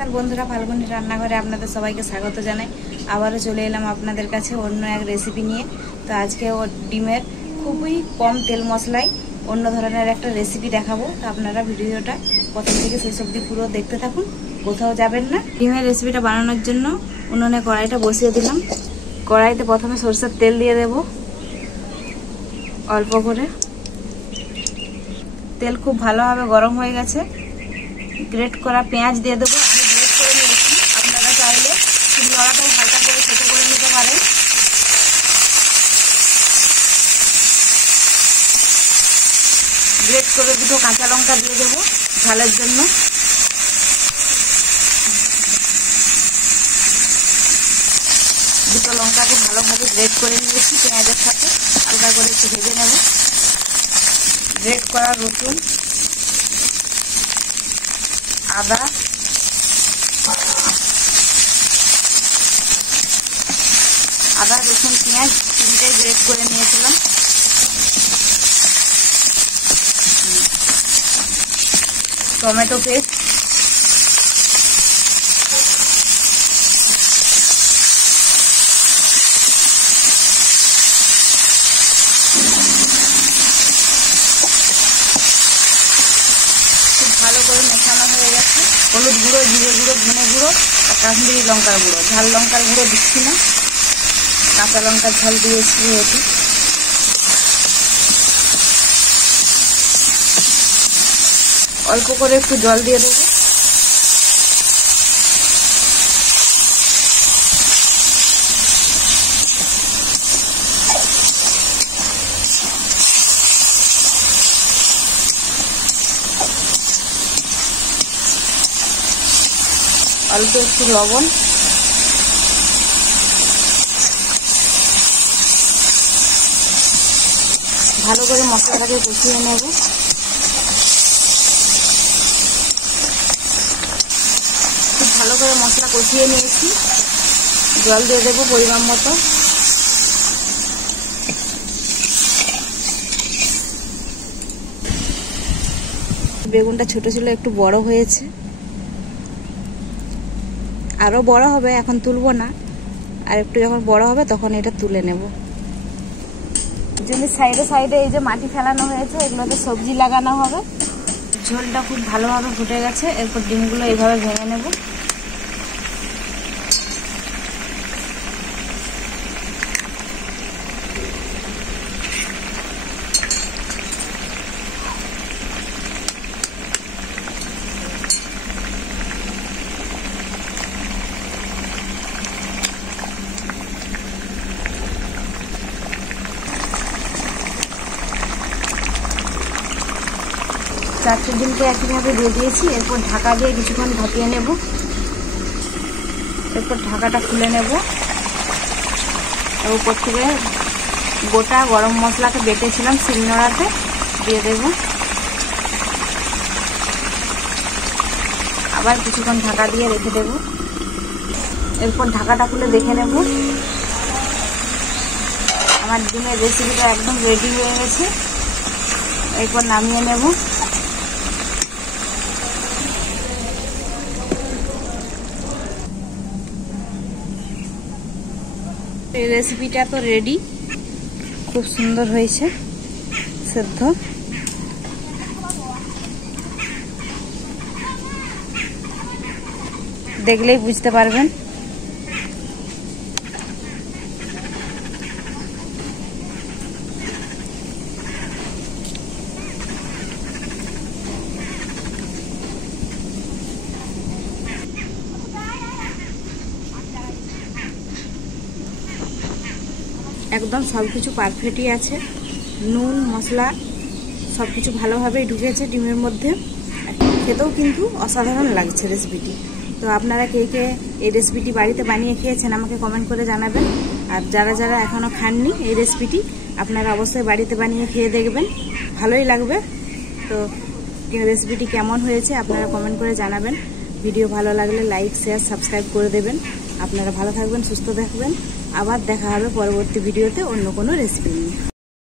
নমস্কার বন্ধুরা, ফাল্গুনি রান্নাঘরে আপনাদের সবাইকে স্বাগত জানাই। আবারও চলে এলাম আপনাদের কাছে অন্য এক রেসিপি নিয়ে। তো আজকে ডিমের খুবই কম তেল মশলায় অন্য ধরনের একটা রেসিপি দেখাবো। তো আপনারা ভিডিওটা প্রথম থেকে শেষ অবধি পুরো দেখতে থাকুন, কোথাও যাবেন না। ডিমের রেসিপিটা বানানোর জন্য উনুনে কড়াইটা বসিয়ে দিলাম। কড়াইতে প্রথমে সরষের তেল দিয়ে দেব অল্প করে। তেল খুব ভালোভাবে গরম হয়ে গেছে। গ্রেট করা পেঁয়াজ দিয়ে দেবো। আমি গ্রেট করে নিয়েছি, আপনারা চাইলে শিলনোড়াটাও হালকা করে ছোটো করে নিতে পারেন। গ্রেট করে দুটো কাঁচা লঙ্কা দিয়ে দেবো ঝালের জন্য। দুটো লঙ্কাকে ভালোভাবে গ্রেট করে নিয়েছি, পেঁয়াজের সাথে হালকা করে একটু ভেজে নেব। গ্রেট করা রসুন, আদা, রসুন, পেঁয়াজ তিনটাই গ্রেট করে নিয়েছিলাম। টমেটো পেস্ট, ভালো করে মেশানো হয়ে গেছে। হলুদ গুঁড়ো, জিরে গুঁড়ো, ধনে গুঁড়ো আর কাশ্মীরি লঙ্কার গুঁড়ো। ঝাল লঙ্কার গুঁড়ো দিচ্ছি না, কাঁচা লঙ্কার ঝাল দিয়েছি যেহেতু। অল্প করে একটু জল দিয়ে দেবো। অল্প একটু লবণ, ভালো করে মশলাটাকে কষিয়ে নেব। খুব ভালো করে মশলা কষিয়ে নিয়েছি। জল দিয়ে দেবো পরিমাণ মতো। বেগুনটা ছোট ছিল, একটু বড় হয়েছে, আরো বড় হবে। এখন তুলবো না, আর একটু যখন বড় হবে তখন এটা তুলে নেব। জমির সাইডে সাইডে এই যে মাটি ফেলানো হয়েছে, এগুলোতে সবজি লাগানো হবে। ঝোলটা খুব ভালোভাবে ফুটে গেছে। এরপর ডিমগুলো এইভাবে ভেঙে নেব। চারটে ডিমকে একইভাবে দিয়ে দিয়েছি। এরপর ঢাকা দিয়ে কিছুক্ষণ ভাপিয়ে নেব। এরপর ঢাকাটা খুলে নেব। উপর থেকে গোটা গরম মশলাকে বেটেছিলাম শিলনোড়াতে দিয়ে দেব। আবার কিছুক্ষণ ঢাকা দিয়ে রেখে দেব। এরপর ঢাকাটা খুলে দেখে নেব। আমার ডিমের রেসিপিটা একদম রেডি হয়ে গেছে। এরপর নামিয়ে নেব। এই রেসিপিটা তো রেডি, খুব সুন্দর হয়েছে সেদ্ধ। দেখলেই বুঝতে পারবেন। একদম সব কিছু পারফেক্টই আছে। নুন মশলা সব কিছু ভালোভাবেই ঢুকেছে ডিমের মধ্যে। খেতেও কিন্তু অসাধারণ লাগছে রেসিপিটি। তো আপনারা কে কে এই রেসিপিটি বাড়িতে বানিয়ে খেয়েছেন আমাকে কমেন্ট করে জানাবেন। আর যারা যারা এখনও খাননি এই রেসিপিটি, আপনারা অবশ্যই বাড়িতে বানিয়ে খেয়ে দেখবেন, ভালোই লাগবে। তো রেসিপিটি কেমন হয়েছে আপনারা কমেন্ট করে জানাবেন। ভিডিও ভালো লাগলে লাইক, শেয়ার, সাবস্ক্রাইব করে দেবেন। আপনারা ভালো থাকবেন, সুস্থ থাকবেন। আবার দেখা হবে পরবর্তী ভিডিওতে অন্য কোনো রেসিপি নিয়ে।